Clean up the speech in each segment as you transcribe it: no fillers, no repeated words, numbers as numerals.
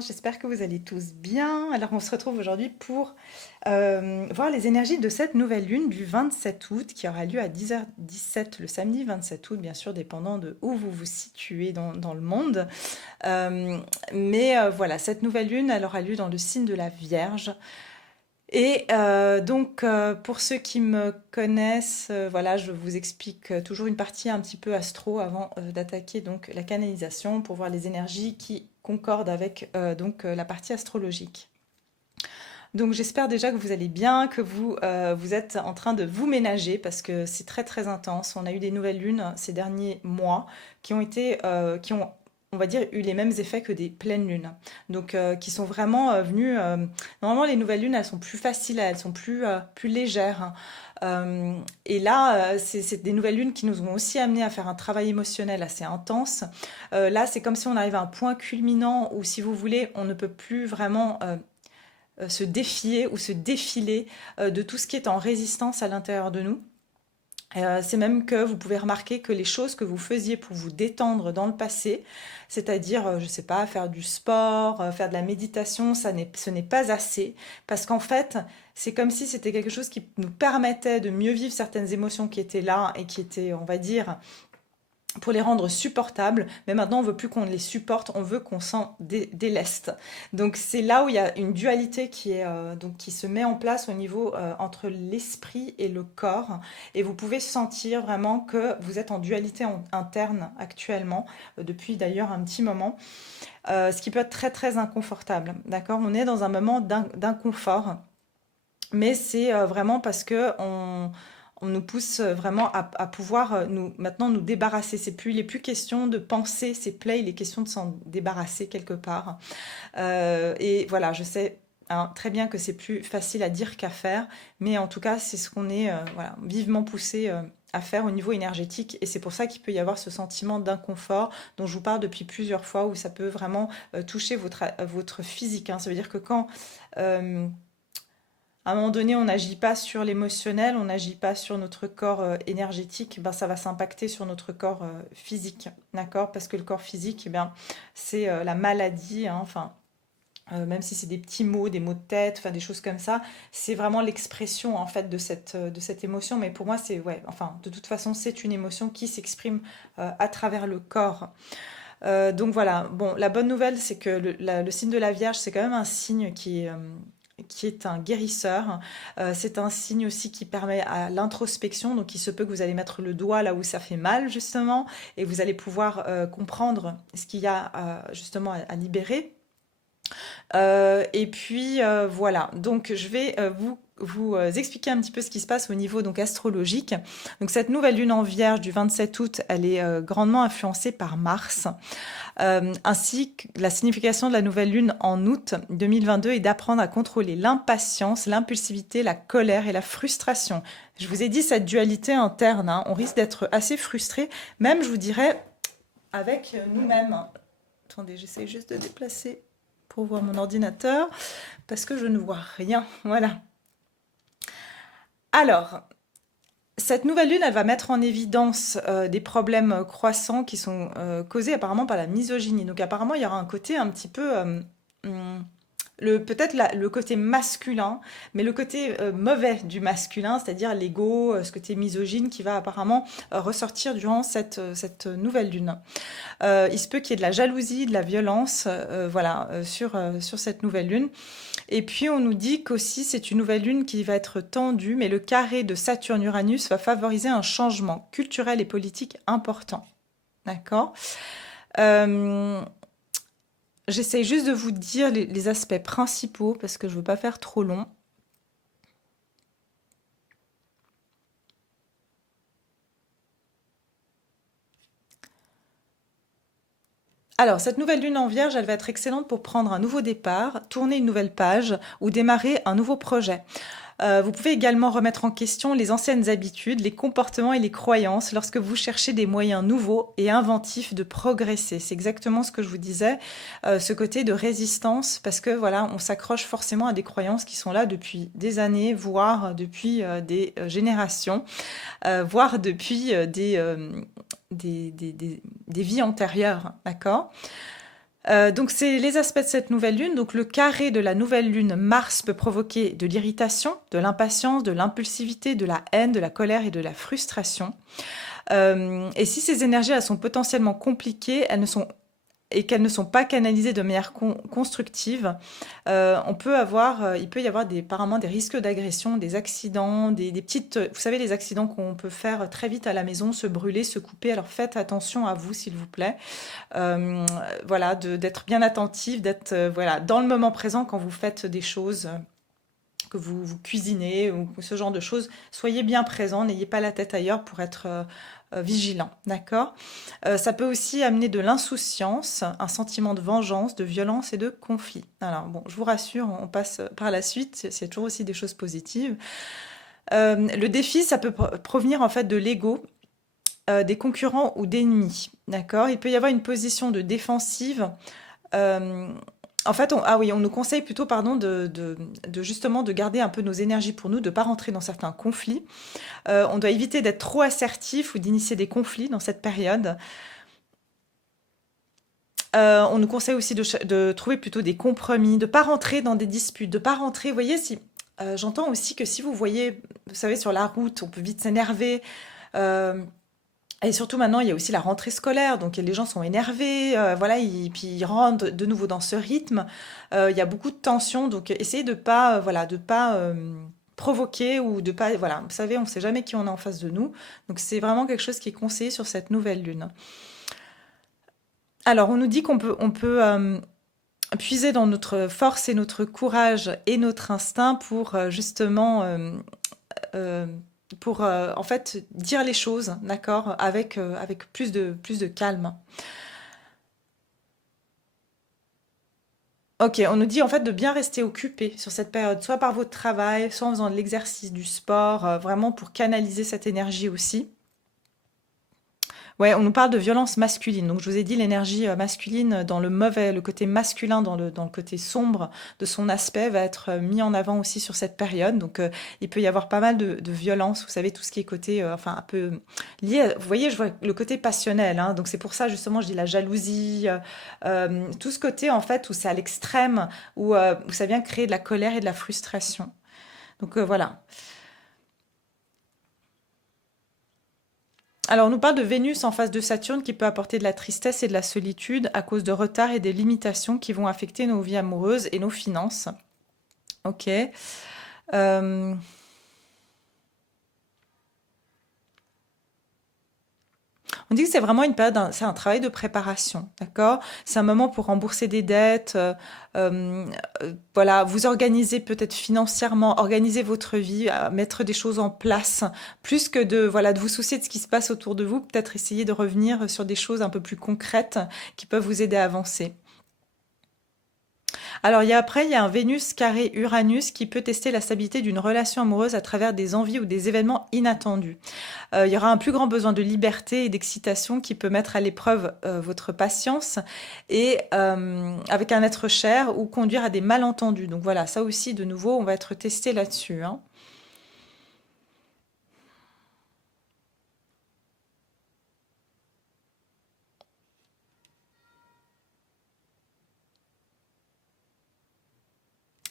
j'espère que vous allez tous bien. Alors on se retrouve aujourd'hui pour voir les énergies de cette nouvelle lune du 27 août qui aura lieu à 10h17 le samedi 27 août, bien sûr dépendant de où vous vous situez dans le monde. Mais voilà, cette nouvelle lune, elle aura lieu dans le signe de la Vierge. Et donc, pour ceux qui me connaissent, voilà, je vous explique toujours une partie un petit peu astro avant d'attaquer donc la canalisation pour voir les énergies qui concordent avec la partie astrologique. Donc, j'espère déjà que vous allez bien, que vous êtes en train de vous ménager parce que c'est très très intense. On a eu des nouvelles lunes ces derniers mois qui ont, on va dire, eu les mêmes effets que des pleines lunes. Donc, qui sont vraiment venues. Normalement, les nouvelles lunes, elles sont plus faciles, elles sont plus légères, hein. Et là, c'est des nouvelles lunes qui nous ont aussi amené à faire un travail émotionnel assez intense. Là, c'est comme si on arrive à un point culminant où, si vous voulez, on ne peut plus vraiment se défier ou se défiler de tout ce qui est en résistance à l'intérieur de nous. C'est même que vous pouvez remarquer que les choses que vous faisiez pour vous détendre dans le passé, c'est-à-dire, je sais pas, faire du sport, faire de la méditation, ce n'est pas assez, parce qu'en fait, c'est comme si c'était quelque chose qui nous permettait de mieux vivre certaines émotions qui étaient là et qui étaient, on va dire, pour les rendre supportables, mais maintenant on veut plus qu'on les supporte, on veut qu'on s'en déleste. Donc c'est là où il y a une dualité qui se met en place au niveau entre l'esprit et le corps, et vous pouvez sentir vraiment que vous êtes en dualité interne actuellement, depuis d'ailleurs un petit moment, ce qui peut être très très inconfortable. D'accord, on est dans un moment d'inconfort, mais c'est vraiment parce que on nous pousse vraiment à pouvoir maintenant nous débarrasser. Il n'est plus question de penser ces plaies, il est question de s'en débarrasser quelque part. Et voilà, je sais hein, très bien que c'est plus facile à dire qu'à faire, mais en tout cas, c'est ce qu'on est voilà, vivement poussé à faire au niveau énergétique. Et c'est pour ça qu'il peut y avoir ce sentiment d'inconfort dont je vous parle depuis plusieurs fois, où ça peut vraiment toucher votre physique, hein. Ça veut dire que quand à un moment donné, on n'agit pas sur l'émotionnel, on n'agit pas sur notre corps énergétique, ben, ça va s'impacter sur notre corps physique, d'accord? Parce que le corps physique, eh bien, c'est la maladie, hein, enfin, même si c'est des petits mots, des mots de tête, enfin des choses comme ça, c'est vraiment l'expression en fait de cette émotion. Mais pour moi, c'est ouais, enfin, de toute façon, c'est une émotion qui s'exprime à travers le corps. Donc voilà, bon, la bonne nouvelle, c'est que le signe de la Vierge, c'est quand même un signe qui est un guérisseur. C'est un signe aussi qui permet à l'introspection, donc il se peut que vous allez mettre le doigt là où ça fait mal justement, et vous allez pouvoir comprendre ce qu'il y a justement à libérer. Et puis voilà, donc je vais vous expliquer un petit peu ce qui se passe au niveau donc astrologique. Donc cette nouvelle lune en Vierge du 27 août, elle est grandement influencée par Mars, ainsi que la signification de la nouvelle lune en août 2022 est d'apprendre à contrôler l'impatience, l'impulsivité, la colère et la frustration. Je vous ai dit cette dualité interne, hein, on risque d'être assez frustré, même je vous dirais avec nous-mêmes. Attendez, j'essaie juste de déplacer pour voir mon ordinateur parce que je ne vois rien. Voilà. Alors, cette nouvelle lune, elle va mettre en évidence des problèmes croissants qui sont causés apparemment par la misogynie. Donc apparemment, il y aura un côté un petit peu hum, peut-être le côté masculin, mais le côté mauvais du masculin, c'est-à-dire l'ego, ce côté misogyne qui va apparemment ressortir durant cette nouvelle lune. Il se peut qu'il y ait de la jalousie, de la violence, voilà, sur cette nouvelle lune. Et puis on nous dit qu'aussi c'est une nouvelle lune qui va être tendue, mais le carré de Saturne-Uranus va favoriser un changement culturel et politique important. D'accord. euh, J'essaye juste de vous dire les aspects principaux parce que je ne veux pas faire trop long. Alors, cette nouvelle lune en Vierge, elle va être excellente pour prendre un nouveau départ, tourner une nouvelle page ou démarrer un nouveau projet. Vous pouvez également remettre en question les anciennes habitudes, les comportements et les croyances lorsque vous cherchez des moyens nouveaux et inventifs de progresser. C'est exactement ce que je vous disais, ce côté de résistance, parce que voilà, on s'accroche forcément à des croyances qui sont là depuis des années, voire depuis des générations, voire depuis des vies antérieures, d'accord? Donc c'est les aspects de cette nouvelle lune. Donc le carré de la nouvelle lune Mars peut provoquer de l'irritation, de l'impatience, de l'impulsivité, de la haine, de la colère et de la frustration. Et si ces énergies elles sont potentiellement compliquées, elles ne sont et qu'elles ne sont pas canalisées de manière constructive, il peut y avoir apparemment des risques d'agression, des accidents, des petites, vous savez, les accidents qu'on peut faire très vite à la maison, se brûler, se couper. Alors faites attention à vous, s'il vous plaît. Euh, voilà, d'être bien attentif, d'être voilà dans le moment présent quand vous faites des choses. Que vous cuisinez ou ce genre de choses, soyez bien présent, n'ayez pas la tête ailleurs pour être vigilant, d'accord. Ça peut aussi amener de l'insouciance, un sentiment de vengeance, de violence et de conflit. Alors bon, je vous rassure, on passe par la suite, c'est toujours aussi des choses positives. Le défi, ça peut provenir en fait de l'ego, des concurrents ou d'ennemis, d'accord. Il peut y avoir une position de défensive. Euh, En fait, on nous conseille plutôt, pardon, de justement de garder un peu nos énergies pour nous, de ne pas rentrer dans certains conflits. On doit éviter d'être trop assertif ou d'initier des conflits dans cette période. On nous conseille aussi de trouver plutôt des compromis, de ne pas rentrer dans des disputes, de ne pas rentrer. Vous voyez, si j'entends aussi que si vous voyez, vous savez, sur la route, on peut vite s'énerver. Euh, Et surtout maintenant, il y a aussi la rentrée scolaire, donc les gens sont énervés, voilà, puis ils rentrent de nouveau dans ce rythme. Il y a beaucoup de tensions, donc essayez de pas, voilà, de pas provoquer ou de pas, voilà, vous savez, on ne sait jamais qui on a en face de nous, donc c'est vraiment quelque chose qui est conseillé sur cette nouvelle lune. Alors, on nous dit qu'on peut puiser dans notre force et notre courage et notre instinct pour justement euh, en fait dire les choses, d'accord, avec plus de calme. Ok, on nous dit en fait de bien rester occupé sur cette période, soit par votre travail, soit en faisant de l'exercice, du sport, vraiment pour canaliser cette énergie aussi. Ouais, on nous parle de violence masculine. Donc, je vous ai dit l'énergie masculine dans le mauvais, le côté masculin dans le côté sombre de son aspect va être mis en avant aussi sur cette période. Donc, il peut y avoir pas mal de violence. Vous savez, tout ce qui est côté, enfin, un peu lié. Vous voyez, je vois le côté passionnel. Hein, donc, c'est pour ça, justement, je dis la jalousie. Tout ce côté, en fait, où c'est à l'extrême, où ça vient créer de la colère et de la frustration. Donc, voilà. Alors, on nous parle de Vénus en face de Saturne qui peut apporter de la tristesse et de la solitude à cause de retards et des limitations qui vont affecter nos vies amoureuses et nos finances. Ok. Euh, on dit que c'est vraiment une période, c'est un travail de préparation, d'accord. C'est un moment pour rembourser des dettes, euh, voilà, vous organiser peut-être financièrement, organiser votre vie, mettre des choses en place, plus que de voilà de vous soucier de ce qui se passe autour de vous, peut-être essayer de revenir sur des choses un peu plus concrètes qui peuvent vous aider à avancer. Alors il y a un Vénus carré Uranus qui peut tester la stabilité d'une relation amoureuse à travers des envies ou des événements inattendus. Il y aura un plus grand besoin de liberté et d'excitation qui peut mettre à l'épreuve votre patience et avec un être cher ou conduire à des malentendus. Donc voilà, ça aussi de nouveau, on va être testé là-dessus, hein.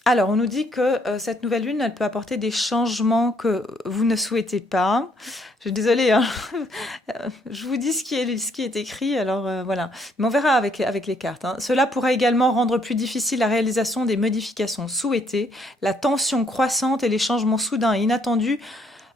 Alors, on nous dit que cette nouvelle lune, elle peut apporter des changements que vous ne souhaitez pas. Je suis désolée, hein. Je vous dis ce qui est écrit, alors voilà. Mais on verra avec les cartes, hein. Cela pourrait également rendre plus difficile la réalisation des modifications souhaitées. La tension croissante et les changements soudains et inattendus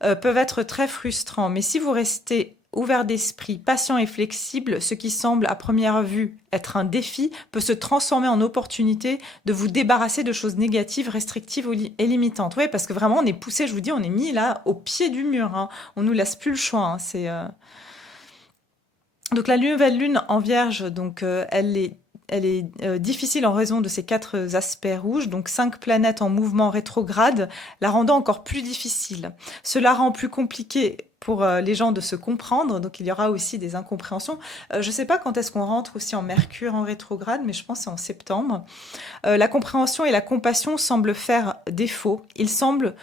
peuvent être très frustrants. Mais si vous restez ouvert d'esprit, patient et flexible, ce qui semble à première vue être un défi peut se transformer en opportunité de vous débarrasser de choses négatives, restrictives et limitantes. Oui, parce que vraiment, on est poussé, je vous dis, on est mis là au pied du mur, hein. On nous laisse plus le choix, hein. Donc la nouvelle lune en Vierge, donc elle est difficile en raison de ces quatre aspects rouges, donc cinq planètes en mouvement rétrograde, la rendant encore plus difficile. Cela rend plus compliqué pour les gens de se comprendre, donc il y aura aussi des incompréhensions. Je ne sais pas quand est-ce qu'on rentre aussi en Mercure en rétrograde, mais je pense que c'est en septembre. La compréhension et la compassion semblent faire défaut. Il semble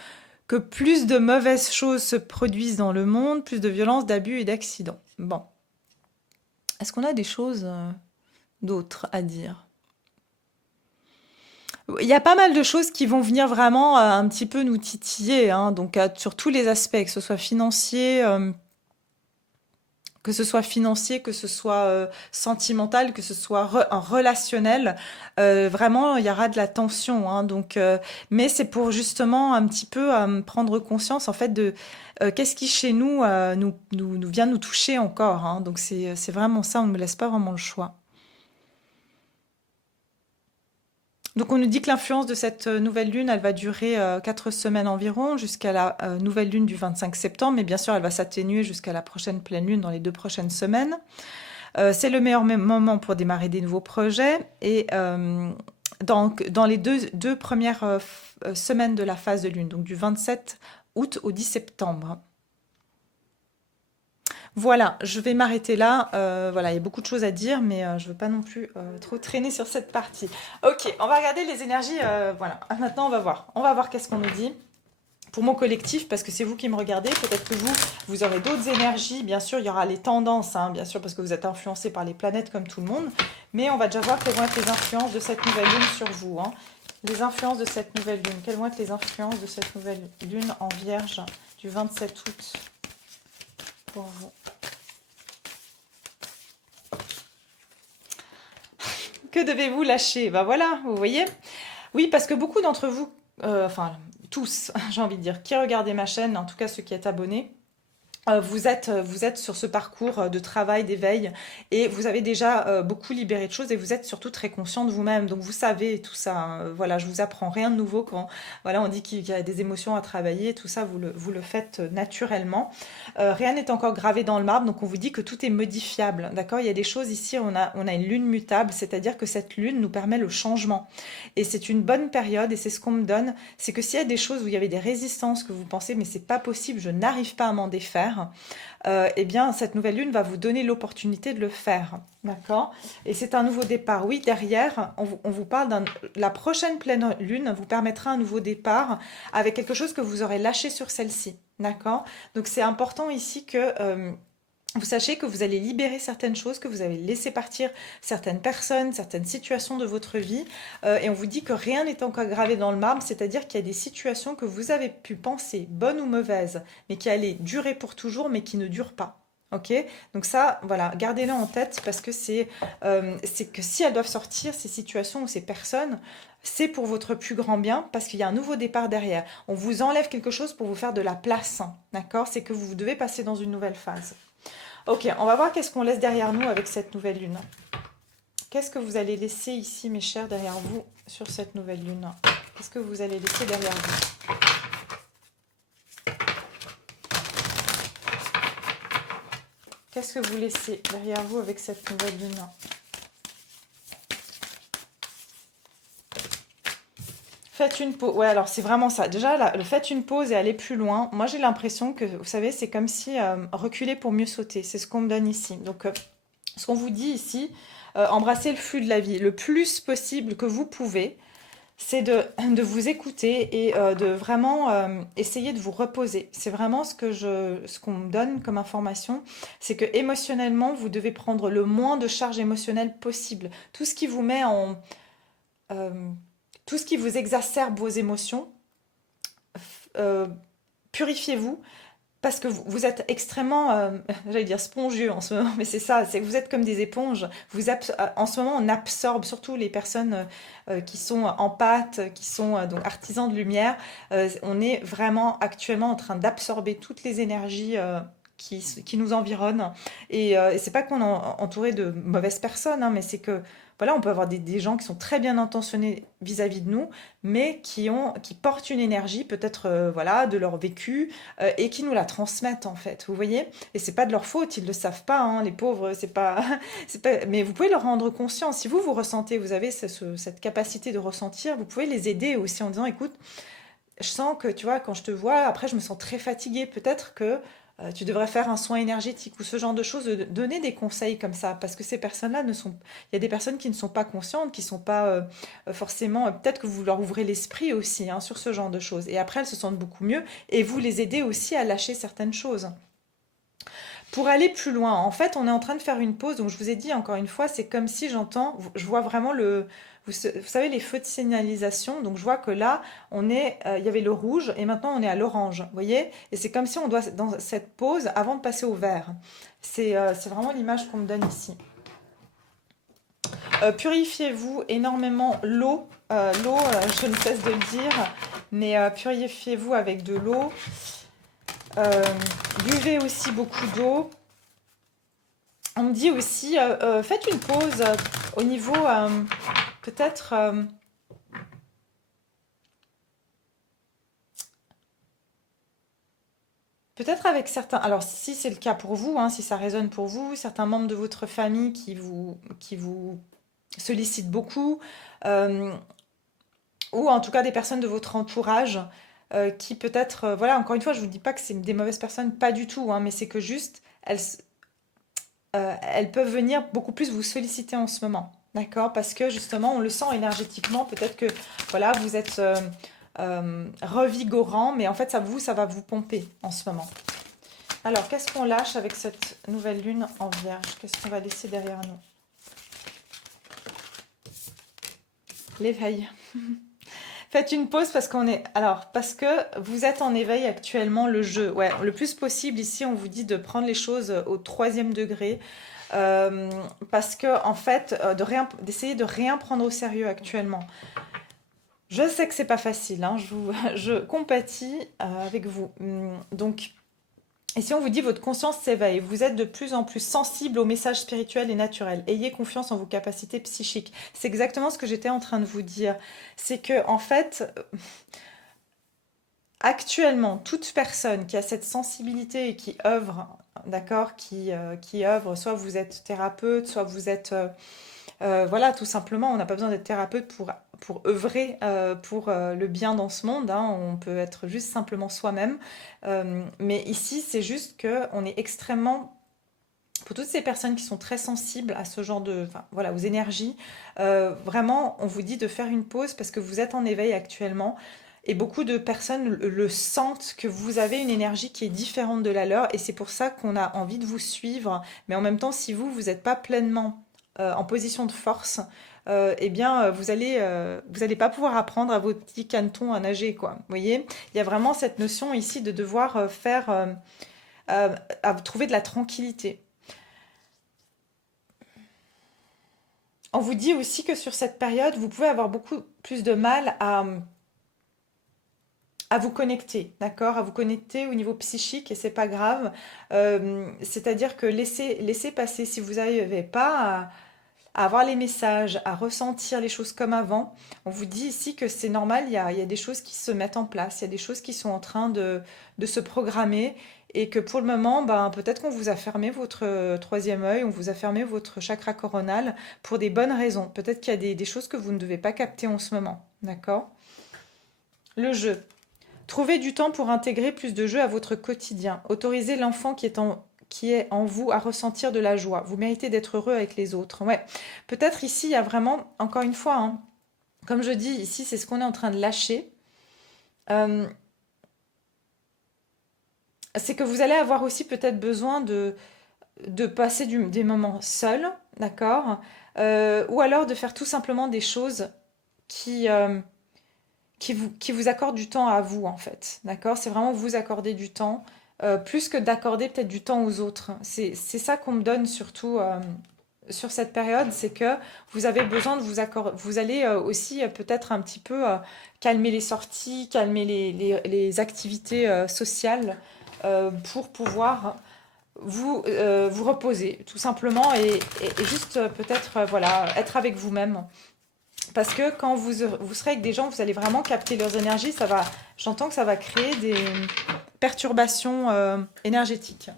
que plus de mauvaises choses se produisent dans le monde, plus de violences, d'abus et d'accidents. Bon, est-ce qu'on a des choses d'autre à dire? Il y a pas mal de choses qui vont venir vraiment un petit peu nous titiller, hein, donc sur tous les aspects, que ce soit financier, que ce soit sentimental, que ce soit en relationnel, vraiment il y aura de la tension, hein, donc, mais c'est pour justement un petit peu prendre conscience en fait de qu'est-ce qui chez nous, nous vient nous toucher encore, hein, donc c'est vraiment ça, on ne me laisse pas vraiment le choix. Donc on nous dit que l'influence de cette nouvelle lune, elle va durer 4 semaines environ, jusqu'à la nouvelle lune du 25 septembre, mais bien sûr elle va s'atténuer jusqu'à la prochaine pleine lune dans les 2 prochaines semaines. C'est le meilleur moment pour démarrer des nouveaux projets et dans les deux premières semaines de la phase de lune, donc du 27 août au 10 septembre. Voilà, je vais m'arrêter là. Voilà, il y a beaucoup de choses à dire, mais je ne veux pas non plus trop traîner sur cette partie. Ok, on va regarder les énergies. Voilà, ah, maintenant on va voir. On va voir qu'est-ce qu'on nous dit. Pour mon collectif, parce que c'est vous qui me regardez, peut-être que vous aurez d'autres énergies. Bien sûr, il y aura les tendances, hein, bien sûr, parce que vous êtes influencé par les planètes comme tout le monde. Mais on va déjà voir quelles vont être les influences de cette nouvelle lune sur vous, hein. Les influences de cette nouvelle lune. Quelles vont être les influences de cette nouvelle lune en Vierge du 27 août pour vous? Que devez-vous lâcher? Ben voilà, vous voyez? Oui, parce que beaucoup d'entre vous, enfin tous, j'ai envie de dire, qui regardez ma chaîne, en tout cas ceux qui êtes abonnés, vous êtes sur ce parcours de travail, d'éveil, et vous avez déjà beaucoup libéré de choses, et vous êtes surtout très conscient de vous-même. Donc vous savez tout ça, hein. Voilà, je vous apprends rien de nouveau quand voilà, on dit qu'il y a des émotions à travailler, tout ça, vous le faites naturellement. Rien n'est encore gravé dans le marbre, donc on vous dit que tout est modifiable. D'accord? Il y a des choses ici, on a une lune mutable, c'est-à-dire que cette lune nous permet le changement. Et c'est une bonne période, et c'est ce qu'on me donne, c'est que s'il y a des choses où il y avait des résistances, que vous pensez, mais c'est pas possible, je n'arrive pas à m'en défaire, eh bien, cette nouvelle lune va vous donner l'opportunité de le faire. D'accord? Et c'est un nouveau départ. Oui, derrière, on vous parle la prochaine pleine lune vous permettra un nouveau départ avec quelque chose que vous aurez lâché sur celle-ci. D'accord? Donc, c'est important ici que vous sachez que vous allez libérer certaines choses, que vous avez laissé partir certaines personnes, certaines situations de votre vie. Et on vous dit que rien n'est encore gravé dans le marbre, c'est-à-dire qu'il y a des situations que vous avez pu penser bonnes ou mauvaises, mais qui allaient durer pour toujours, mais qui ne durent pas. Ok? Donc ça, voilà, gardez-le en tête parce que c'est que si elles doivent sortir, ces situations ou ces personnes, c'est pour votre plus grand bien parce qu'il y a un nouveau départ derrière. On vous enlève quelque chose pour vous faire de la place. D'accord? C'est que vous devez passer dans une nouvelle phase. Ok, on va voir qu'est-ce qu'on laisse derrière nous avec cette nouvelle lune. Qu'est-ce que vous allez laisser ici, mes chers, derrière vous sur cette nouvelle lune? Qu'est-ce que vous allez laisser derrière vous? Qu'est-ce que vous laissez derrière vous avec cette nouvelle lune? Faites une pause. Ouais, alors c'est vraiment ça. Déjà, là, le faites une pause et aller plus loin. Moi, j'ai l'impression que, vous savez, c'est comme si reculer pour mieux sauter. C'est ce qu'on me donne ici. Donc, ce qu'on vous dit ici, embrassez le flux de la vie le plus possible que vous pouvez. C'est de vous écouter et de vraiment essayer de vous reposer. C'est vraiment ce qu'on me donne comme information. C'est que émotionnellement, vous devez prendre le moins de charge émotionnelle possible. Tout ce qui vous met euh, tout ce qui vous exacerbe vos émotions, euh, purifiez-vous parce que vous êtes extrêmement, j'allais dire spongieux en ce moment, mais c'est ça, c'est que vous êtes comme des éponges. En ce moment, on absorbe, surtout les personnes qui sont en pâte, qui sont donc artisans de lumière. On est vraiment actuellement en train d'absorber toutes les énergies qui nous environnent. Et c'est pas qu'on est entouré de mauvaises personnes, hein, mais c'est que voilà, on peut avoir des gens qui sont très bien intentionnés vis-à-vis de nous, mais qui portent une énergie peut-être voilà de leur vécu et qui nous la transmettent en fait. Vous voyez? Et c'est pas de leur faute, ils le savent pas, hein, les pauvres. C'est pas, c'est pas. Mais vous pouvez leur rendre conscience. Si vous ressentez, vous avez cette capacité de ressentir, vous pouvez les aider aussi en disant, écoute, je sens que tu vois, quand je te vois, après je me sens très fatiguée. Peut-être que tu devrais faire un soin énergétique ou ce genre de choses, donner des conseils comme ça, parce que ces personnes-là ne sont, il y a des personnes qui ne sont pas conscientes, qui sont pas forcément, peut-être que vous leur ouvrez l'esprit aussi hein, sur ce genre de choses, et après elles se sentent beaucoup mieux, et vous les aidez aussi à lâcher certaines choses. Pour aller plus loin, en fait, on est en train de faire une pause. Donc, je vous ai dit encore une fois, c'est comme si je vois vraiment vous savez, les feux de signalisation. Donc, je vois que là, il y avait le rouge et maintenant on est à l'orange. Vous voyez? Et c'est comme si on doit, dans cette pause, avant de passer au vert. C'est vraiment l'image qu'on me donne ici. Purifiez-vous énormément l'eau. L'eau, je ne cesse de le dire, mais purifiez-vous avec de l'eau. Euh, Buvez aussi beaucoup d'eau. On me dit aussi, faites une pause au niveau, peut-être, peut-être avec certains. Alors, si c'est le cas pour vous, hein, si ça résonne pour vous, certains membres de votre famille qui vous sollicitent beaucoup, euh, ou en tout cas des personnes de votre entourage qui peut-être, voilà, encore une fois, je vous dis pas que c'est des mauvaises personnes, pas du tout, hein, mais c'est que juste elles peuvent venir beaucoup plus vous solliciter en ce moment. D'accord? Parce que justement, on le sent énergétiquement. Peut-être que voilà, vous êtes revigorant, mais en fait, ça va vous pomper en ce moment. Alors, qu'est-ce qu'on lâche avec cette nouvelle lune en Vierge? Qu'est-ce qu'on va laisser derrière nous? L'éveil. Faites une pause parce qu'on est. Alors, parce que vous êtes en éveil actuellement, le jeu. Ouais, le plus possible ici, on vous dit de prendre les choses au troisième degré. Euh, Parce que, en fait, d'essayer de rien prendre au sérieux actuellement. Je sais que c'est pas facile, hein, je compatis avec vous. Donc, ici, on vous dit votre conscience s'éveille. Vous êtes de plus en plus sensible aux messages spirituels et naturels. Ayez confiance en vos capacités psychiques. C'est exactement ce que j'étais en train de vous dire. C'est que, en fait, actuellement, toute personne qui a cette sensibilité et qui œuvre, d'accord, qui œuvre, soit vous êtes thérapeute, soit vous êtes, voilà, tout simplement, on n'a pas besoin d'être thérapeute pour œuvrer pour le bien dans ce monde, hein. On peut être juste simplement soi-même. Mais ici, c'est juste que on est extrêmement pour toutes ces personnes qui sont très sensibles à ce genre de, enfin, voilà, aux énergies, vraiment, on vous dit de faire une pause parce que vous êtes en éveil actuellement. Et beaucoup de personnes le sentent que vous avez une énergie qui est différente de la leur. Et c'est pour ça qu'on a envie de vous suivre. Mais en même temps, si vous n'êtes pas pleinement en position de force, eh bien, vous allez pas pouvoir apprendre à vos petits canetons à nager, quoi. Vous voyez? Il y a vraiment cette notion ici de devoir à trouver de la tranquillité. On vous dit aussi que sur cette période, vous pouvez avoir beaucoup plus de mal à vous connecter, d'accord? À vous connecter au niveau psychique et c'est pas grave. C'est-à-dire que laissez passer si vous n'arrivez pas à avoir les messages, à ressentir les choses comme avant. On vous dit ici que c'est normal, il y a des choses qui se mettent en place, il y a des choses qui sont en train de se programmer et que pour le moment, ben, peut-être qu'on vous a fermé votre troisième œil, on vous a fermé votre chakra coronal pour des bonnes raisons. Peut-être qu'il y a des choses que vous ne devez pas capter en ce moment, d'accord? Le jeu. Trouvez du temps pour intégrer plus de jeux à votre quotidien. Autorisez l'enfant qui est en vous à ressentir de la joie. Vous méritez d'être heureux avec les autres. Ouais. Peut-être ici, il y a vraiment, encore une fois, hein, comme je dis, ici, c'est ce qu'on est en train de lâcher. Euh, c'est que vous allez avoir aussi peut-être besoin de passer des moments seuls, d'accord? Ou alors de faire tout simplement des choses qui, euh, qui vous accorde du temps à vous, en fait. D'accord? C'est vraiment vous accorder du temps, plus que d'accorder peut-être du temps aux autres. C'est ça qu'on me donne surtout sur cette période, c'est que vous avez besoin de vous accorder. Vous allez aussi peut-être un petit peu calmer les sorties, calmer les activités sociales pour pouvoir vous reposer, tout simplement, et juste peut-être voilà, être avec vous-même. Parce que quand vous serez avec des gens, vous allez vraiment capter leurs énergies. J'entends que ça va créer des perturbations énergétiques.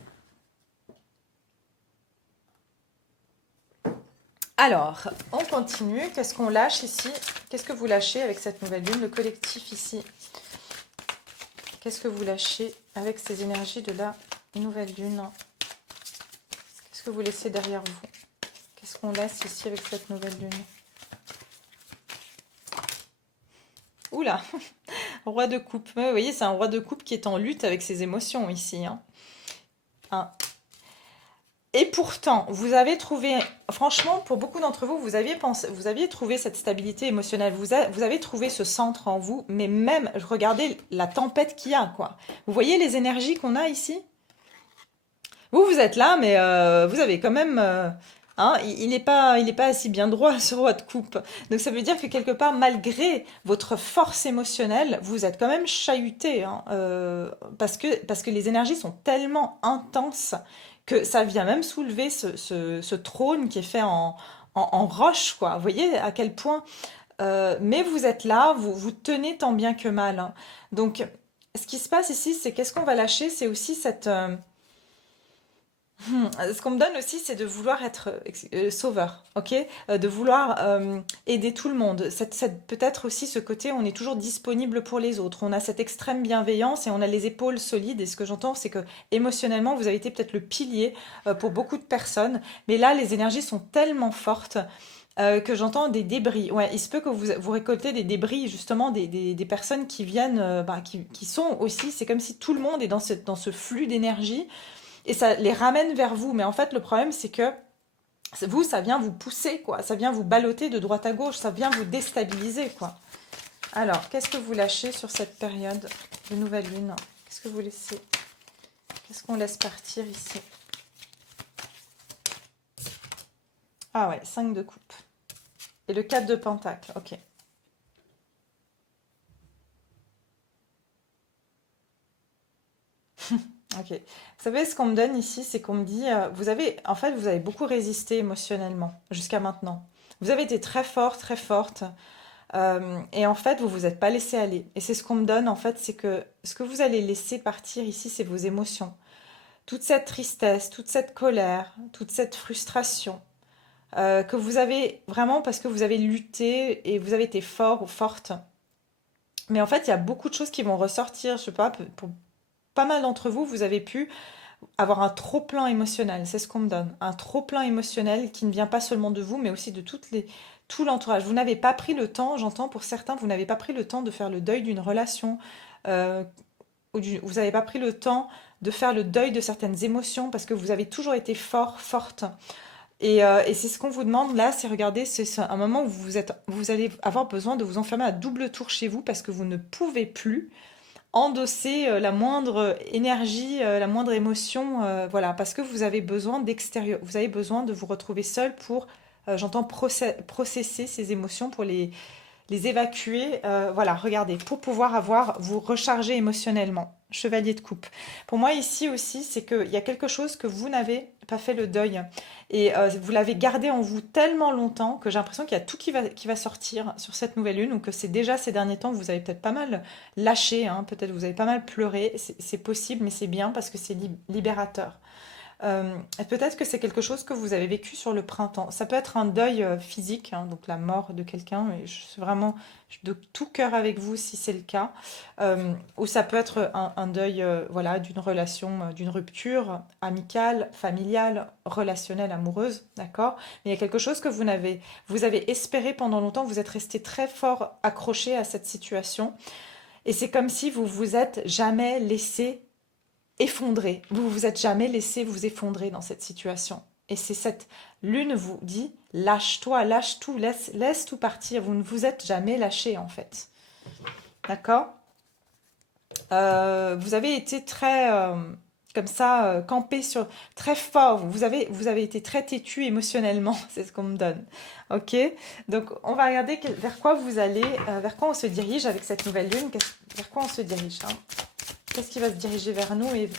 Alors, on continue. Qu'est-ce qu'on lâche ici? Qu'est-ce que vous lâchez avec cette nouvelle lune? Le collectif ici. Qu'est-ce que vous lâchez avec ces énergies de la nouvelle lune? Qu'est-ce que vous laissez derrière vous? Qu'est-ce qu'on laisse ici avec cette nouvelle lune? Oula, roi de coupe. Ouais, vous voyez, c'est un roi de coupe qui est en lutte avec ses émotions ici, hein. Hein. Et pourtant, vous avez trouvé, franchement, pour beaucoup d'entre vous, vous aviez pensé, vous aviez trouvé cette stabilité émotionnelle, vous avez trouvé ce centre en vous, mais même, regardez la tempête qu'il y a, quoi. Vous voyez les énergies qu'on a ici? Vous êtes là, mais vous avez quand même, hein, il est pas assez bien droit sur votre coupe. Donc ça veut dire que quelque part, malgré votre force émotionnelle, vous êtes quand même chahuté, hein, parce que les énergies sont tellement intenses que ça vient même soulever ce trône qui est fait en roche, quoi. Vous voyez à quel point. Mais vous êtes là, vous tenez tant bien que mal, hein. Donc, ce qui se passe ici, c'est qu'est-ce qu'on va lâcher, c'est aussi cette, ce qu'on me donne aussi, c'est de vouloir être sauveur, ok? De vouloir aider tout le monde. Peut-être aussi ce côté, on est toujours disponible pour les autres. On a cette extrême bienveillance et on a les épaules solides. Et ce que j'entends, c'est que émotionnellement, vous avez été peut-être le pilier pour beaucoup de personnes. Mais là, les énergies sont tellement fortes que j'entends des débris. Ouais, il se peut que vous récoltez des débris, justement, des personnes qui viennent, qui sont aussi, c'est comme si tout le monde est dans ce flux d'énergie et ça les ramène vers vous. Mais en fait, le problème, c'est que vous, ça vient vous pousser, quoi. Ça vient vous balloter de droite à gauche, ça vient vous déstabiliser, quoi. Alors, qu'est-ce que vous lâchez sur cette période de nouvelle lune? Qu'est-ce que vous laissez? Qu'est-ce qu'on laisse partir ici? Ah ouais, 5 de coupe. Et le 4 de pentacle, ok. Ok. Vous savez, ce qu'on me donne ici, c'est qu'on me dit, en fait, vous avez beaucoup résisté émotionnellement jusqu'à maintenant. Vous avez été très fort, très forte, et en fait, vous vous êtes pas laissé aller. Et c'est ce qu'on me donne, en fait, c'est que ce que vous allez laisser partir ici, c'est vos émotions. Toute cette tristesse, toute cette colère, toute cette frustration, que vous avez vraiment parce que vous avez lutté et vous avez été fort ou forte. Mais en fait, il y a beaucoup de choses qui vont ressortir. Je sais pas, pour pas mal d'entre vous, vous avez pu avoir un trop-plein émotionnel, c'est ce qu'on me donne. Un trop-plein émotionnel qui ne vient pas seulement de vous, mais aussi de tout l'entourage. Vous n'avez pas pris le temps, j'entends pour certains, vous n'avez pas pris le temps de faire le deuil d'une relation, euh, vous n'avez pas pris le temps de faire le deuil de certaines émotions parce que vous avez toujours été fort, forte. Et c'est ce qu'on vous demande là, c'est regarder, c'est un moment où vous allez avoir besoin de vous enfermer à double tour chez vous parce que vous ne pouvez plus endosser la moindre énergie, la moindre émotion, voilà, parce que vous avez besoin d'extérieur, vous avez besoin de vous retrouver seul pour, j'entends, processer ces émotions, pour les évacuer, voilà, regardez, pour pouvoir vous recharger émotionnellement. Chevalier de coupe. Pour moi ici aussi, c'est qu'il y a quelque chose que vous n'avez pas fait le deuil et vous l'avez gardé en vous tellement longtemps que j'ai l'impression qu'il y a tout qui va sortir sur cette nouvelle lune ou que c'est déjà ces derniers temps, vous avez peut-être pas mal lâché, hein, peut-être vous avez pas mal pleuré, c'est possible, mais c'est bien parce que c'est libérateur. Peut-être que c'est quelque chose que vous avez vécu sur le printemps. Ça peut être un deuil physique, hein, donc la mort de quelqu'un, et je suis vraiment de tout cœur avec vous si c'est le cas. Ou ça peut être un deuil voilà, d'une relation, d'une rupture amicale, familiale, relationnelle, amoureuse, d'accord? Mais il y a quelque chose que vous avez espéré pendant longtemps, vous êtes resté très fort accroché à cette situation, et c'est comme si vous vous êtes jamais laissé effondré. Vous vous êtes jamais laissé vous effondrer dans cette situation. Et c'est cette lune vous dit, lâche-toi, lâche tout, laisse tout partir. Vous ne vous êtes jamais lâché en fait. D'accord? Vous avez été très, comme ça, campé sur, très fort. Vous avez été très têtu émotionnellement, c'est ce qu'on me donne. Ok? Donc on va regarder vers quoi vous allez, vers quoi on se dirige avec cette nouvelle lune, vers quoi on se dirige, hein. Qu'est-ce qui va se diriger vers nous et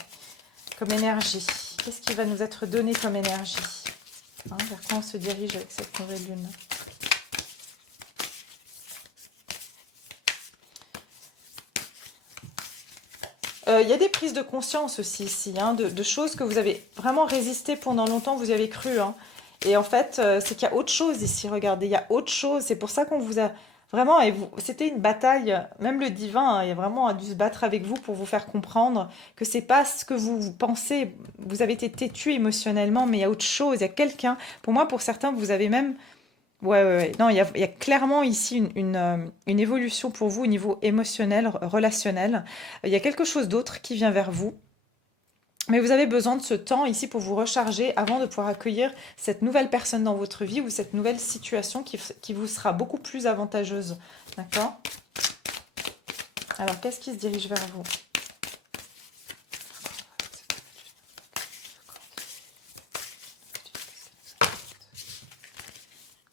comme énergie? Qu'est-ce qui va nous être donné comme énergie? Hein, vers quoi on se dirige avec cette nouvelle lune? Il y a des prises de conscience aussi ici, hein, de choses que vous avez vraiment résisté pendant longtemps, vous y avez cru, hein. Et en fait, c'est qu'il y a autre chose ici, regardez, il y a autre chose. C'est pour ça qu'on vous a vraiment, c'était une bataille, même le divin, hein, il a vraiment dû se battre avec vous pour vous faire comprendre que c'est pas ce que vous pensez. Vous avez été têtu émotionnellement, mais il y a autre chose, il y a quelqu'un. Pour moi, pour certains, vous avez même ouais, ouais, ouais. Non, il y a clairement ici une évolution pour vous au niveau émotionnel, relationnel. Il y a quelque chose d'autre qui vient vers vous. Mais vous avez besoin de ce temps ici pour vous recharger avant de pouvoir accueillir cette nouvelle personne dans votre vie ou cette nouvelle situation qui vous sera beaucoup plus avantageuse. D'accord? Alors, qu'est-ce qui se dirige vers vous?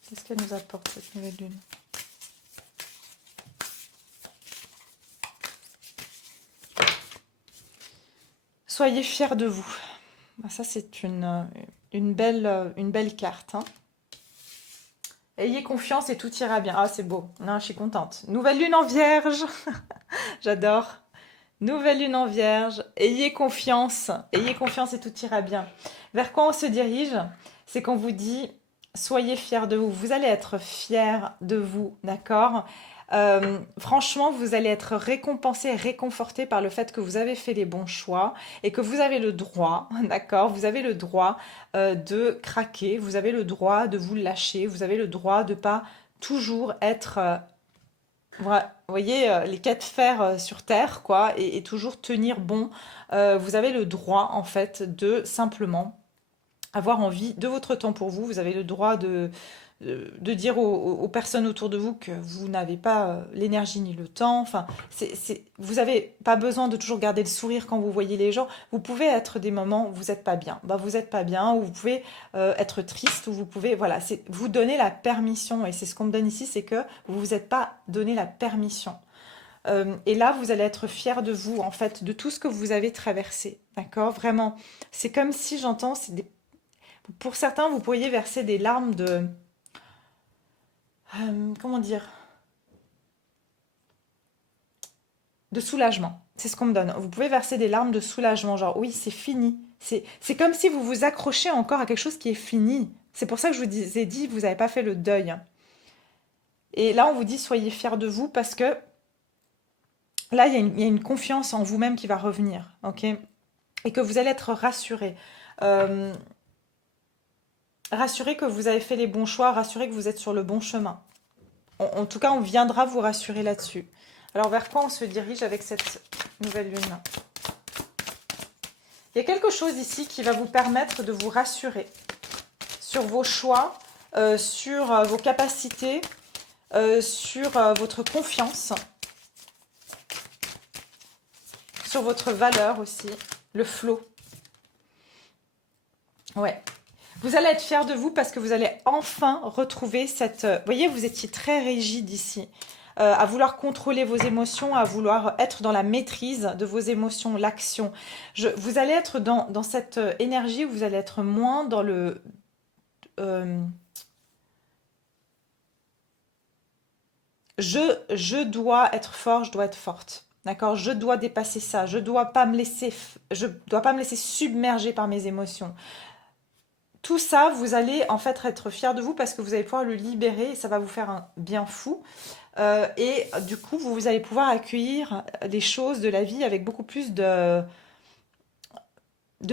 Qu'est-ce qu'elle nous apporte, cette nouvelle lune? Soyez fiers de vous. Ça, c'est une belle carte. Hein. Ayez confiance et tout ira bien. Ah, c'est beau. Non, je suis contente. Nouvelle lune en vierge. J'adore. Nouvelle lune en vierge. Ayez confiance. Ayez confiance et tout ira bien. Vers quoi on se dirige? C'est qu'on vous dit, soyez fiers de vous. Vous allez être fiers de vous, d'accord? Franchement, vous allez être récompensé, réconforté par le fait que vous avez fait les bons choix et que vous avez le droit, d'accord? Vous avez le droit de craquer, vous avez le droit de vous lâcher, vous avez le droit de pas toujours être, vous voyez, les quatre fers sur terre, quoi, et toujours tenir bon. Vous avez le droit, en fait, de simplement avoir envie de votre temps pour vous. Vous avez le droit de dire aux personnes autour de vous que vous n'avez pas l'énergie ni le temps. Enfin, vous n'avez pas besoin de toujours garder le sourire quand vous voyez les gens. Vous pouvez être des moments où vous n'êtes pas bien. Bah, vous n'êtes pas bien, ou vous pouvez être triste, ou vous pouvez... Voilà, c'est vous donner la permission. Et c'est ce qu'on me donne ici, c'est que vous ne vous êtes pas donné la permission. Et là, vous allez être fier de vous, en fait, de tout ce que vous avez traversé. D'accord? Vraiment. C'est comme si j'entends, pour certains, vous pourriez verser des larmes de... comment dire? De soulagement. C'est ce qu'on me donne. Vous pouvez verser des larmes de soulagement, genre oui, c'est fini. C'est comme si vous vous accrochez encore à quelque chose qui est fini. C'est pour ça que je vous ai dit, vous n'avez pas fait le deuil. Et là, on vous dit, soyez fiers de vous parce que là, il y a une confiance en vous-même qui va revenir, ok? Et que vous allez être rassuré. Euh, rassuré que vous avez fait les bons choix, rassuré que vous êtes sur le bon chemin. En tout cas, on viendra vous rassurer là-dessus. Alors, vers quoi on se dirige avec cette nouvelle lune? Il y a quelque chose ici qui va vous permettre de vous rassurer sur vos choix, sur vos capacités, sur votre confiance, sur votre valeur aussi, le flow. Ouais. Vous allez être fiers de vous parce que vous allez enfin retrouver cette... Vous voyez, vous étiez très rigide ici, à vouloir contrôler vos émotions, à vouloir être dans la maîtrise de vos émotions, l'action. Vous allez être dans cette énergie où vous allez être moins dans le... euh, je dois être fort, je dois être forte. D'accord? Je dois dépasser ça. Je dois pas me laisser submerger par mes émotions. Tout ça, vous allez en fait être fier de vous parce que vous allez pouvoir le libérer et ça va vous faire un bien fou. Et du coup, vous allez pouvoir accueillir les choses de la vie avec beaucoup plus de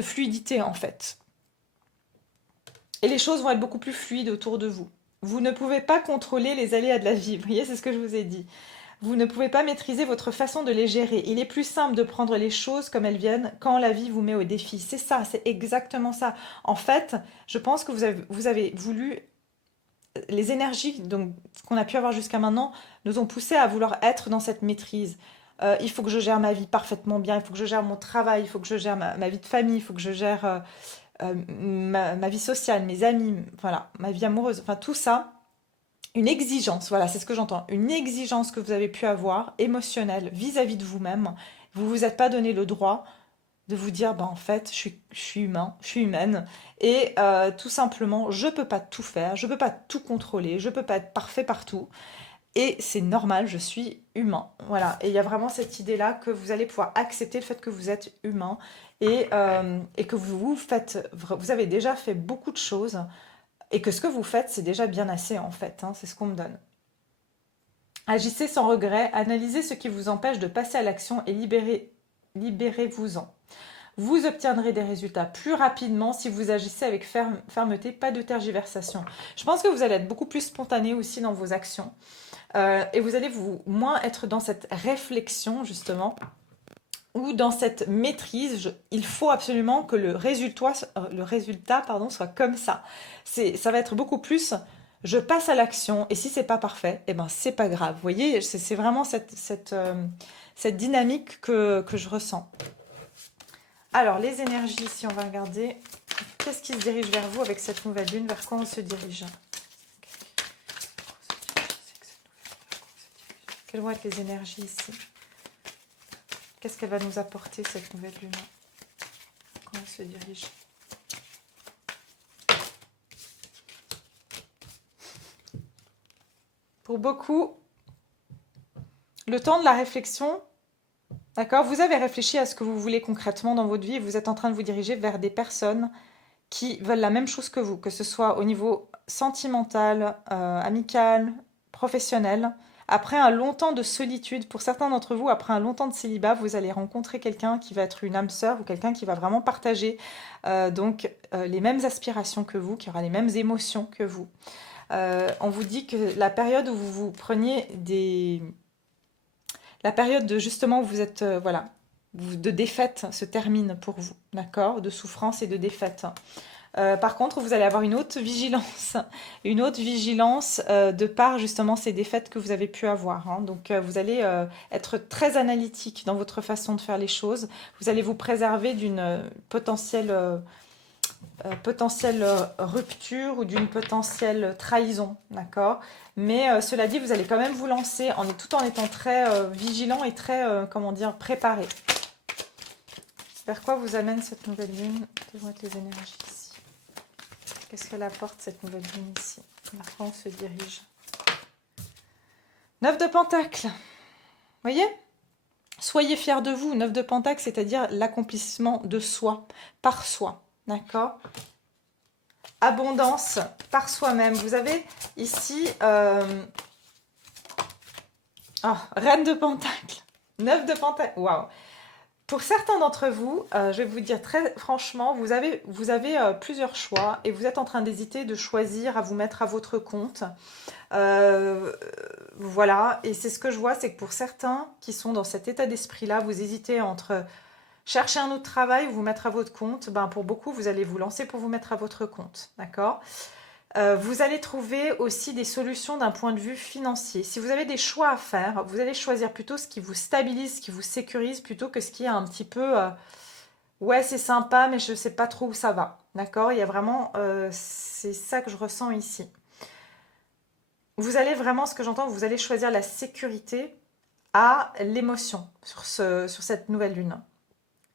fluidité en fait. Et les choses vont être beaucoup plus fluides autour de vous. Vous ne pouvez pas contrôler les aléas de la vie, vous voyez, c'est ce que je vous ai dit. Vous ne pouvez pas maîtriser votre façon de les gérer. Il est plus simple de prendre les choses comme elles viennent quand la vie vous met au défi. C'est ça, c'est exactement ça. En fait, je pense que vous avez voulu... Les énergies donc, qu'on a pu avoir jusqu'à maintenant nous ont poussé à vouloir être dans cette maîtrise. Il faut que je gère ma vie parfaitement bien, il faut que je gère mon travail, il faut que je gère ma vie de famille, il faut que je gère ma vie sociale, mes amis, voilà, ma vie amoureuse, enfin tout ça. Une exigence, voilà, c'est ce que j'entends. Une exigence que vous avez pu avoir, émotionnelle, vis-à-vis de vous-même. Vous vous êtes pas donné le droit de vous dire, bah, en fait, je suis humain, je suis humaine. Et tout simplement, je peux pas tout faire, je peux pas tout contrôler, je peux pas être parfait partout. Et c'est normal, je suis humain. Voilà. Et il y a vraiment cette idée-là que vous allez pouvoir accepter le fait que vous êtes humain et que vous avez déjà fait beaucoup de choses et que ce que vous faites, c'est déjà bien assez en fait. Hein, c'est ce qu'on me donne. Agissez sans regret, analysez ce qui vous empêche de passer à l'action et libérez-vous-en. Vous obtiendrez des résultats plus rapidement si vous agissez avec fermeté, pas de tergiversation. Je pense que vous allez être beaucoup plus spontané aussi dans vos actions et vous allez moins être dans cette réflexion justement ou dans cette maîtrise, il faut absolument que le résultat pardon, soit comme ça. Ça va être beaucoup plus, je passe à l'action, et si c'est pas parfait, eh ben c'est pas grave. Vous voyez, c'est vraiment cette dynamique que je ressens. Alors, les énergies, ici, on va regarder. Qu'est-ce qui se dirige vers vous avec cette nouvelle lune? Vers quoi on se dirige? Quelles vont être les énergies ici? Qu'est-ce qu'elle va nous apporter, cette nouvelle lune? Comment elle se dirige? Pour beaucoup, le temps de la réflexion, d'accord? Vous avez réfléchi à ce que vous voulez concrètement dans votre vie et vous êtes en train de vous diriger vers des personnes qui veulent la même chose que vous, que ce soit au niveau sentimental, amical, professionnel. Après un long temps de solitude, pour certains d'entre vous, après un long temps de célibat, vous allez rencontrer quelqu'un qui va être une âme sœur ou quelqu'un qui va vraiment partager les mêmes aspirations que vous, qui aura les mêmes émotions que vous. On vous dit que la période où vous vous preniez la période de justement où vous êtes de défaite se termine pour vous, d'accord? De souffrance et de défaite. Par contre, vous allez avoir une haute vigilance, de par justement ces défaites que vous avez pu avoir, hein. Donc, vous allez être très analytique dans votre façon de faire les choses. Vous allez vous préserver d'une potentielle rupture ou d'une potentielle trahison, d'accord? Mais cela dit, vous allez quand même vous lancer tout en étant très vigilant et très, comment dire, préparé. Vers quoi vous amène cette nouvelle lune? Quelles vont être les énergies ici? Qu'est-ce qu'elle apporte, cette nouvelle lune ici? Vers quoi on se dirige? 9 de Pentacles. Vous voyez? Soyez fiers de vous. 9 de Pentacles, c'est-à-dire l'accomplissement de soi, par soi. D'accord? Abondance par soi-même. Vous avez ici Reine de Pentacles. 9 de Pentacles. Waouh! Pour certains d'entre vous, je vais vous dire très franchement, vous avez plusieurs choix et vous êtes en train d'hésiter de choisir à vous mettre à votre compte. Voilà, et c'est ce que je vois, c'est que pour certains qui sont dans cet état d'esprit-là, vous hésitez entre chercher un autre travail ou vous mettre à votre compte. Ben, pour beaucoup, vous allez vous lancer pour vous mettre à votre compte, d'accord? Vous allez trouver aussi des solutions d'un point de vue financier. Si vous avez des choix à faire, vous allez choisir plutôt ce qui vous stabilise, ce qui vous sécurise, plutôt que ce qui est un petit peu ouais, c'est sympa, mais je ne sais pas trop où ça va. D'accord? Il y a vraiment, c'est ça que je ressens ici. Vous allez vraiment, ce que j'entends, vous allez choisir la sécurité à l'émotion sur cette nouvelle lune.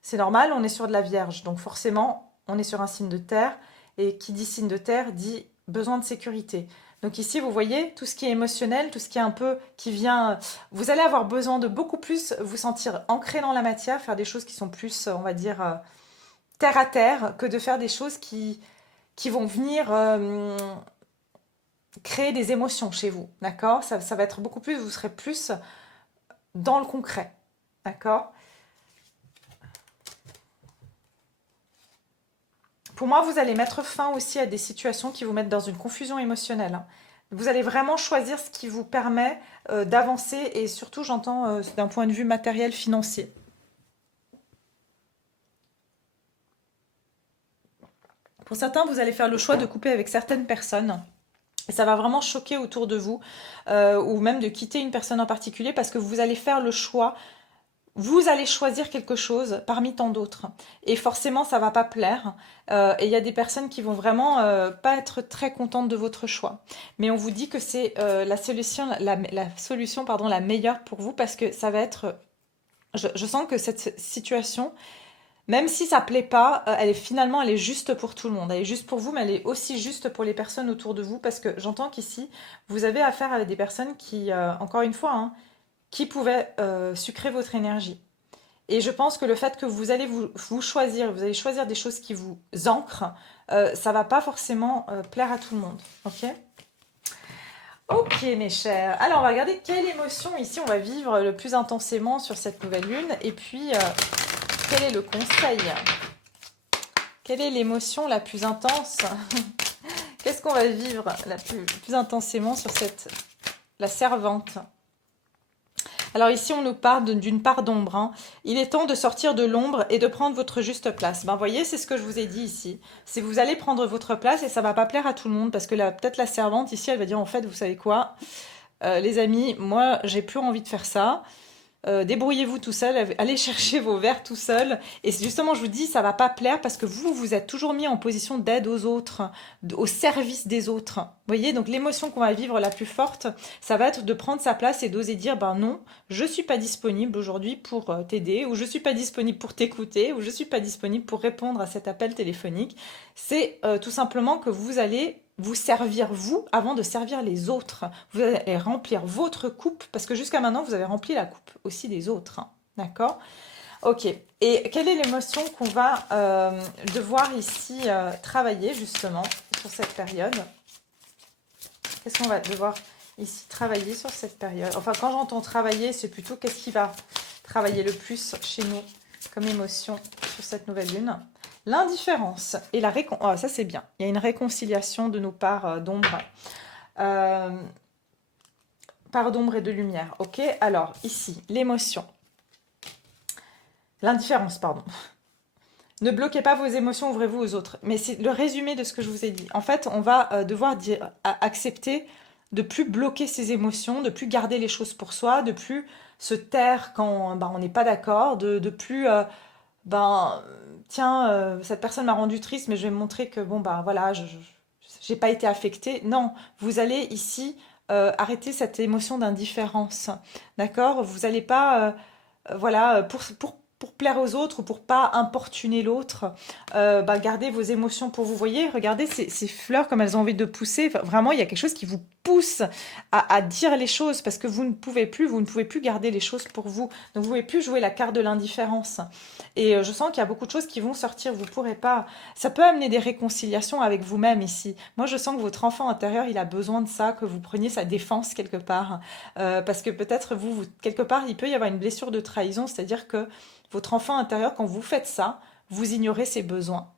C'est normal, on est sur de la Vierge, donc forcément, on est sur un signe de terre. Et qui dit signe de terre dit besoin de sécurité. Donc ici, vous voyez, tout ce qui est émotionnel, tout ce qui est un peu, qui vient... Vous allez avoir besoin de beaucoup plus vous sentir ancré dans la matière, faire des choses qui sont plus, on va dire, terre à terre, que de faire des choses qui vont venir créer des émotions chez vous, d'accord? Ça va être beaucoup plus, vous serez plus dans le concret, d'accord? Pour moi, vous allez mettre fin aussi à des situations qui vous mettent dans une confusion émotionnelle. Vous allez vraiment choisir ce qui vous permet d'avancer et surtout, j'entends, d'un point de vue matériel, financier. Pour certains, vous allez faire le choix de couper avec certaines personnes. Et ça va vraiment choquer autour de vous, ou même de quitter une personne en particulier parce que vous allez faire le choix. Vous allez choisir quelque chose parmi tant d'autres. Et forcément, ça va pas plaire. Et il y a des personnes qui vont vraiment pas être très contentes de votre choix. Mais on vous dit que c'est la solution, pardon, la meilleure pour vous parce que ça va être... Je sens que cette situation, même si ça plaît pas, elle est juste pour tout le monde. Elle est juste pour vous, mais elle est aussi juste pour les personnes autour de vous parce que j'entends qu'ici, vous avez affaire à des personnes qui, encore une fois, hein, qui pouvaient sucrer votre énergie. Et je pense que le fait que vous allez vous choisir, vous allez choisir des choses qui vous ancrent, ça va pas forcément plaire à tout le monde. Ok? Ok mes chers. Alors on va regarder quelle émotion ici on va vivre le plus intensément sur cette nouvelle lune. Et puis quel est le conseil? Quelle est l'émotion la plus intense? Qu'est-ce qu'on va vivre le plus intensément sur la servante? Alors ici, on nous parle d'une part d'ombre, hein. Il est temps de sortir de l'ombre et de prendre votre juste place. Ben, voyez, c'est ce que je vous ai dit ici. C'est vous allez prendre votre place et ça va pas plaire à tout le monde parce que peut-être la servante ici, elle va dire en fait, vous savez quoi, les amis, moi, j'ai plus envie de faire ça. Débrouillez-vous tout seul, allez chercher vos verres tout seul. Et justement, je vous dis, ça va pas plaire parce que vous êtes toujours mis en position d'aide aux autres, au service des autres. Vous voyez, donc l'émotion qu'on va vivre la plus forte, ça va être de prendre sa place et d'oser dire, ben non, je suis pas disponible aujourd'hui pour t'aider, ou je suis pas disponible pour t'écouter, ou je suis pas disponible pour répondre à cet appel téléphonique. C'est tout simplement que vous allez vous servir vous avant de servir les autres. Vous allez remplir votre coupe parce que jusqu'à maintenant vous avez rempli la coupe aussi des autres. Hein. D'accord? Ok. Et quelle est l'émotion qu'on va devoir ici travailler justement sur cette période? Qu'est-ce qu'on va devoir ici travailler sur cette période? Enfin, quand j'entends travailler, c'est plutôt qu'est-ce qui va travailler le plus chez nous comme émotion sur cette nouvelle lune? L'indifférence et la réconciliation. Oh, ça, c'est bien. Il y a une réconciliation de nos parts d'ombre. Part d'ombre et de lumière. Ok, alors ici, l'émotion. L'indifférence, pardon. Ne bloquez pas vos émotions, ouvrez-vous aux autres. Mais c'est le résumé de ce que je vous ai dit. En fait, on va devoir accepter de plus bloquer ses émotions, de plus garder les choses pour soi, de plus se taire quand on n'est pas d'accord, de plus tiens, cette personne m'a rendu triste, mais je vais me montrer que bon voilà, je j'ai pas été affectée. Non, vous allez ici arrêter cette émotion d'indifférence, d'accord? Vous n'allez pas voilà, pour plaire aux autres ou pour pas importuner l'autre, gardez vos émotions pour vous. Voyez, regardez ces fleurs comme elles ont envie de pousser. Enfin, vraiment, il y a quelque chose qui vous pousse à dire les choses parce que vous ne pouvez plus garder les choses pour vous. Donc, vous ne pouvez plus jouer la carte de l'indifférence. Et je sens qu'il y a beaucoup de choses qui vont sortir. Vous pourrez pas. Ça peut amener des réconciliations avec vous-même ici. Moi, je sens que votre enfant intérieur, il a besoin de ça, que vous preniez sa défense quelque part. Parce que peut-être quelque part, il peut y avoir une blessure de trahison, c'est-à-dire que votre enfant intérieur, quand vous faites ça, vous ignorez ses besoins.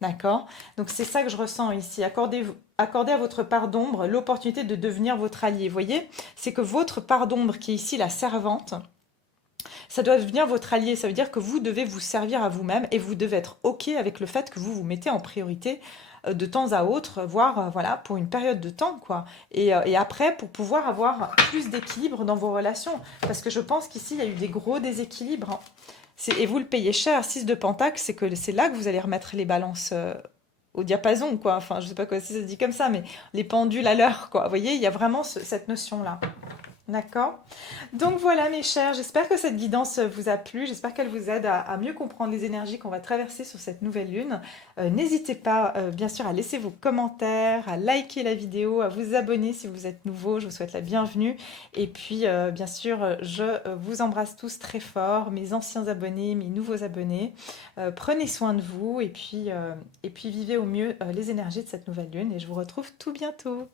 D'accord? Donc c'est ça que je ressens ici. Accordez à votre part d'ombre l'opportunité de devenir votre allié. Vous voyez? C'est que votre part d'ombre, qui est ici la servante, ça doit devenir votre allié. Ça veut dire que vous devez vous servir à vous-même et vous devez être OK avec le fait que vous vous mettez en priorité de temps à autre, voire voilà, pour une période de temps, quoi. Et après, pour pouvoir avoir plus d'équilibre dans vos relations. Parce que je pense qu'ici, il y a eu des gros déséquilibres. Hein. Et vous le payez cher, 6 de Pentacle, c'est que c'est là que vous allez remettre les balances au diapason, quoi. Enfin, je sais pas quoi, si ça se dit comme ça, mais les pendules à l'heure, quoi. Vous voyez, il y a vraiment cette notion-là. D'accord. Donc voilà mes chers, j'espère que cette guidance vous a plu, j'espère qu'elle vous aide à mieux comprendre les énergies qu'on va traverser sur cette nouvelle lune. N'hésitez pas bien sûr à laisser vos commentaires, à liker la vidéo, à vous abonner si vous êtes nouveau, je vous souhaite la bienvenue. Et puis bien sûr, je vous embrasse tous très fort, mes anciens abonnés, mes nouveaux abonnés. Prenez soin de vous et puis vivez au mieux les énergies de cette nouvelle lune et je vous retrouve tout bientôt.